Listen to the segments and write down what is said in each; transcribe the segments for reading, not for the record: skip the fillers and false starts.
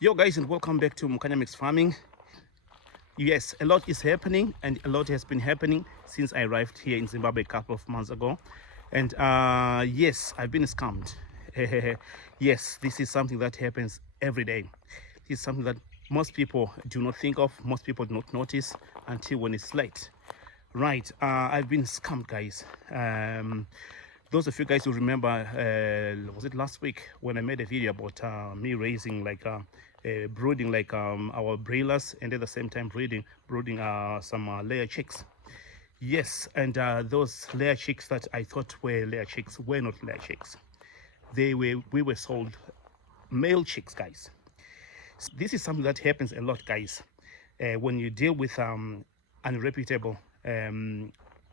Yo guys, and welcome back to Mukanya Mix Farming. Yes, a lot is happening and a lot has been happening since I arrived here in Zimbabwe a couple of months ago. And yes, I've been scammed. Yes, this is something that happens every day. This is something that most people do not think of, most people do not notice until when it's late. Right, I've been scammed, guys. Those of you guys who remember, was it last week when I made a video about me raising brooding our broilers, and at the same time brooding some layer chicks. Yes, and those layer chicks that I thought were layer chicks were not layer chicks. We were sold male chicks, guys. This is something that happens a lot, guys, when you deal with unreputable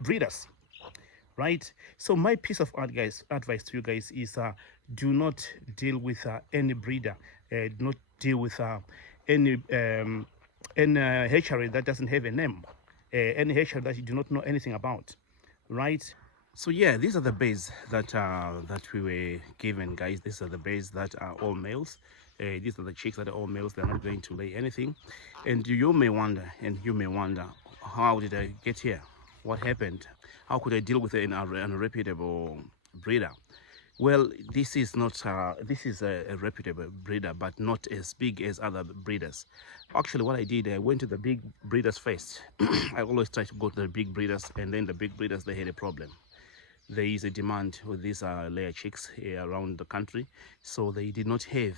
breeders, right? So my piece of advice to you guys is do not deal with any breeder, do not deal with any hatchery that doesn't have a name, any hatchery that you do not know anything about, right? So yeah, these are the bays that we were given, guys. These are the bays that are all males. These are the chicks that are all males. They're not going to lay anything. And you may wonder, how did I get here? What happened? How could I deal with an unreputable breeder? Well, this is not this is a reputable breeder, but not as big as other breeders. Actually, what I did, I went to the big breeders first. I always try to go to the big breeders, and then the big breeders, they had a problem. There is a demand with these layer chicks around the country, so they did not have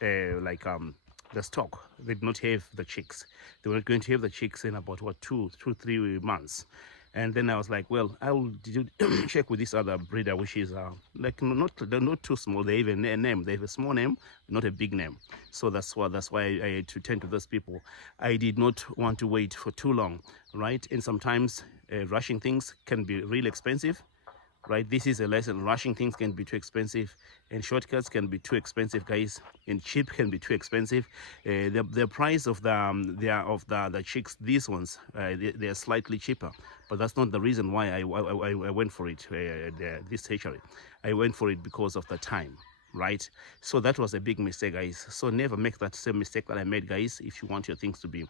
the stock. They did not have the chicks. They were going to have the chicks in about what 3 months. And then I was like, well, I'll check with this other breeder, which is like they're not too small. They have a name. They have a small name, not a big name. So that's why I had to tend to those people. I did not want to wait for too long, right? And sometimes rushing things can be really expensive, right? This is a lesson. Rushing things can be too expensive, and shortcuts can be too expensive, guys, and cheap can be too expensive. The price of the chicks, these ones, they are slightly cheaper, but that's not the reason why I went for it. This hatchery, I went for it because of the time, right? So that was a big mistake, guys. So never make that same mistake that I made, guys, if you want your things to be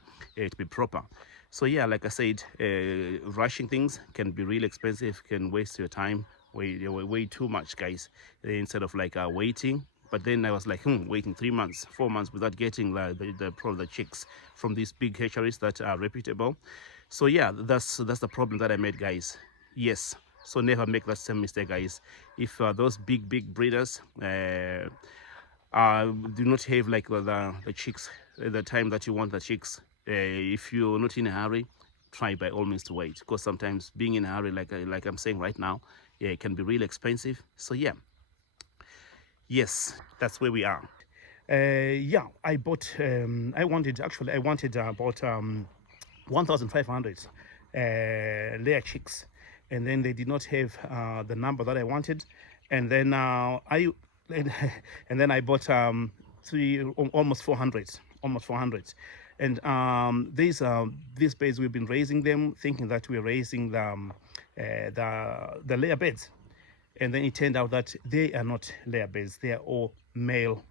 proper. So yeah, like I said, rushing things can be really expensive, can waste your time way too much, guys, instead of waiting. But then I was like, waiting 3 months, 4 months without getting the chicks from these big hatcheries that are reputable. So yeah, that's the problem that I made, guys. Yes, so never make that same mistake, guys. If those big breeders do not have the chicks at the time that you want the chicks, if you're not in a hurry, try by all means to wait, because sometimes being in a hurry, like I'm saying right now, yeah, it can be really expensive. So yeah, yes, that's where we are. Yeah, I bought. I wanted about 1,500 layer chicks, and then they did not have the number that I wanted, and then and, and then I bought almost 400, and these beds we've been raising them, thinking that we're raising the layer beds, and then it turned out that they are not layer beds; they are all male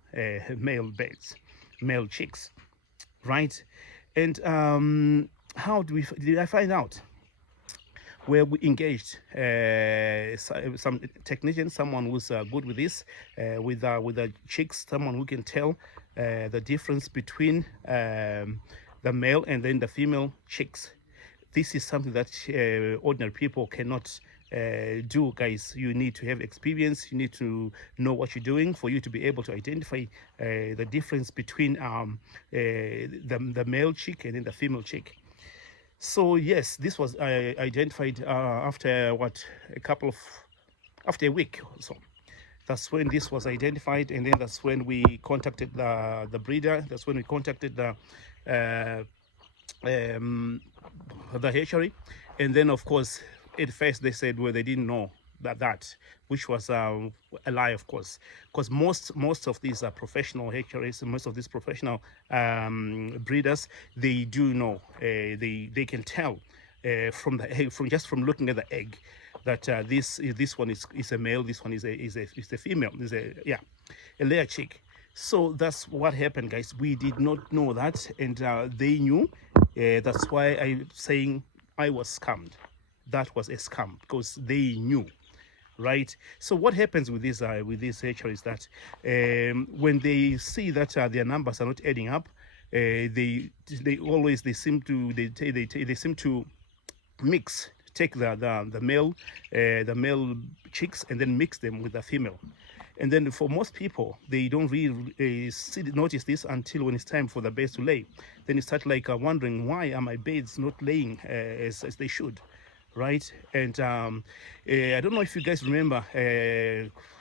beds, male chicks, right? And how did I find out? Where we engaged some technician, someone who's good with this, with the chicks, someone who can tell the difference between the male and then the female chicks. This is something that ordinary people cannot do, guys. You need to have experience. You need to know what you're doing for you to be able to identify the difference between the male chick and then the female chick. So yes, this was identified after after a week or so. That's when this was identified, and then that's when we contacted the breeder. That's when we contacted the hatchery, and then of course at first they said, well, they didn't know that, which was a lie, of course, because most of these professional hatcheries, most of these professional breeders, they do know. They can tell from the egg, from looking at the egg, that this one is a male, this one is a female, is a layer chick. So that's what happened, guys. We did not know that, and they knew. That's why I'm saying I was scammed. That was a scam because they knew, right? So what happens with this hatchery is that when they see that their numbers are not adding up, they seem to they seem to mix, take the male chicks and then mix them with the female. And then for most people, they don't really notice this until when it's time for the birds to lay. Then you start like wondering, why are my birds not laying as they should, right? And I don't know if you guys remember,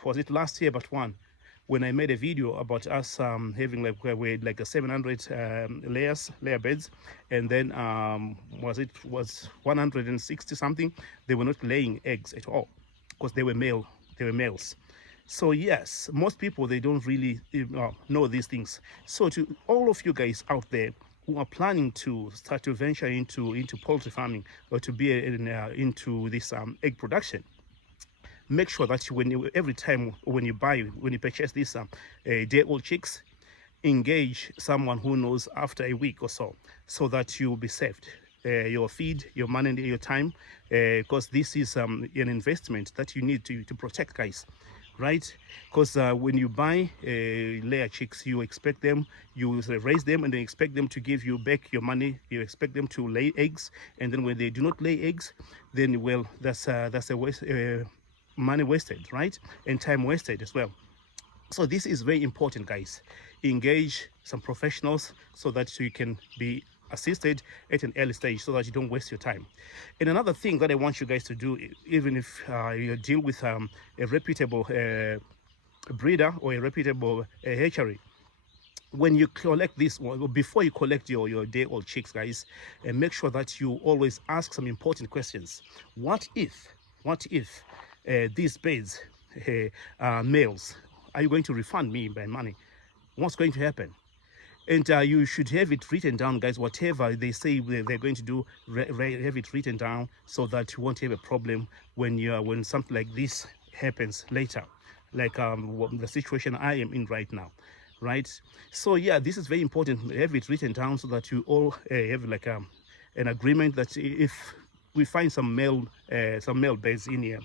was it last year but one, when I made a video about us having we had like a 700 layer beds, and then was 160 something, they were not laying eggs at all because they were males. So yes, most people, they don't really know these things. So to all of you guys out there who are planning to start to venture into poultry farming, or to be into this egg production, make sure that every time when you purchase these day-old chicks, engage someone who knows after a week or so that you'll be saved your feed, your money, and your time, because this is an investment that you need to protect, guys, right? Because when you buy layer chicks, you expect them, you raise them, and then expect them to give you back your money. You expect them to lay eggs, and then when they do not lay eggs, then well, that's a waste, money wasted, right? And time wasted as well. So this is very important, guys. Engage some professionals so that you can be assisted at an early stage, so that you don't waste your time. And another thing that I want you guys to do, even if you deal with a reputable breeder or a reputable hatchery, when you collect this one, before you collect your day-old chicks, guys, and make sure that you always ask some important questions. What if these birds are males? Are you going to refund me my money? What's going to happen? And you should have it written down, guys. Whatever they say they're going to do, have it written down, so that you won't have a problem when something like this happens later, like the situation I am in right now, right? So yeah, this is very important. Have it written down so that you all have like an agreement that if we find some male birds in here,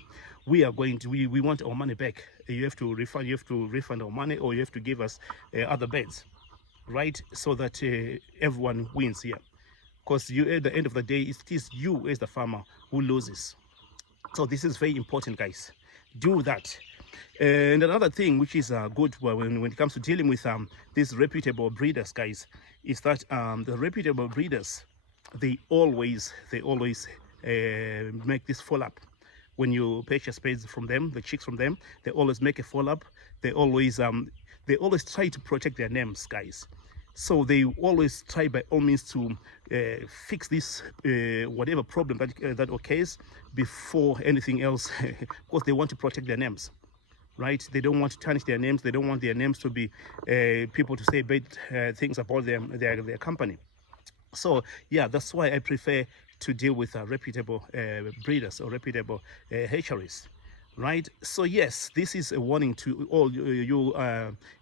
we want our money back. You have to refund our money, or you have to give us other birds, right? So that everyone wins here, because you, at the end of the day, it is you as the farmer who loses. So this is very important, guys. Do that. And another thing which is good when it comes to dealing with these reputable breeders, guys, is that the reputable breeders, they always make this follow-up. When you purchase birds from them, the chicks from them, they always make a follow-up. They always try to protect their names, guys. So they always try by all means to fix this whatever problem that occurs before anything else, because they want to protect their names, right? They don't want to tarnish their names. They don't want their names to be people to say bad things about them, their company. So yeah, that's why I prefer to deal with reputable breeders or reputable hatcheries, right? So yes, this is a warning to all you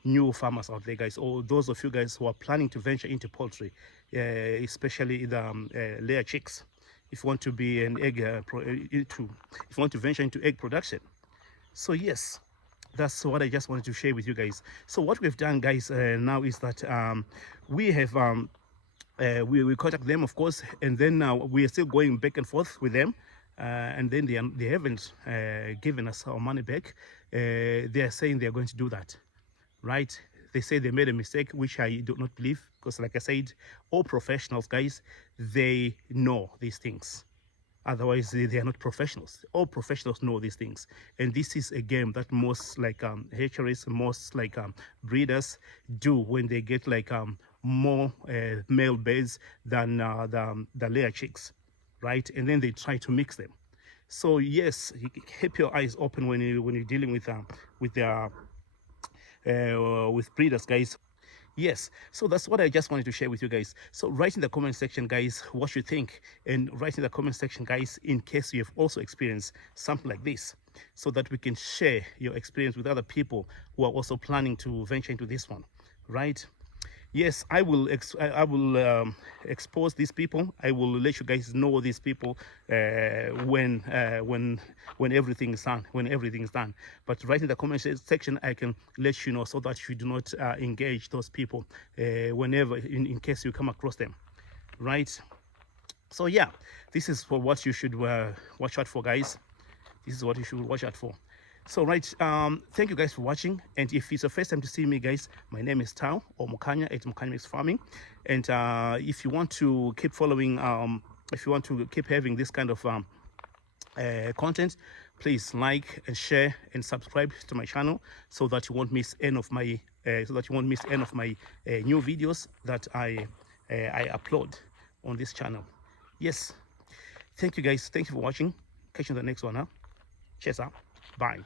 new farmers out there, guys, or those of you guys who are planning to venture into poultry, especially the layer chicks. If you want to be an egg if you want to venture into egg production. So yes, that's what I just wanted to share with you guys. So what we've done, guys, now is that we have we contact them, of course, and then we are still going back and forth with them, and then they haven't given us our money back. They are saying they are going to do that, right? They say they made a mistake, which I do not believe, because like I said, all professionals, guys, they know these things. Otherwise, they are not professionals. All professionals know these things. And this is a game that most like hatcheries, most like breeders do when they get like more male birds than the layer chicks, right? And then they try to mix them. So yes, keep your eyes open when you're dealing with breeders, guys. Yes, so that's what I just wanted to share with you guys. So write in the comment section, guys, what you think, and write in the comment section, guys, in case you have also experienced something like this, so that we can share your experience with other people who are also planning to venture into this one. right? Yes, I will expose these people. I will let you guys know these people when everything is done. When everything is done. But right in the comment section, I can let you know so that you do not engage those people whenever, in case you come across them, right? So yeah, this is for what you should watch out for, guys. This is what you should watch out for. So right, thank you guys for watching. And if it's the first time to see me, guys, my name is Tao or Mukanya at Mukanya Mix Farming. And if you want to keep following, if you want to keep having this kind of content, please like and share and subscribe to my channel so that you won't miss any of my new videos that I upload on this channel. Yes, thank you guys. Thank you for watching. Catch you in the next one. Cheers out. Bye.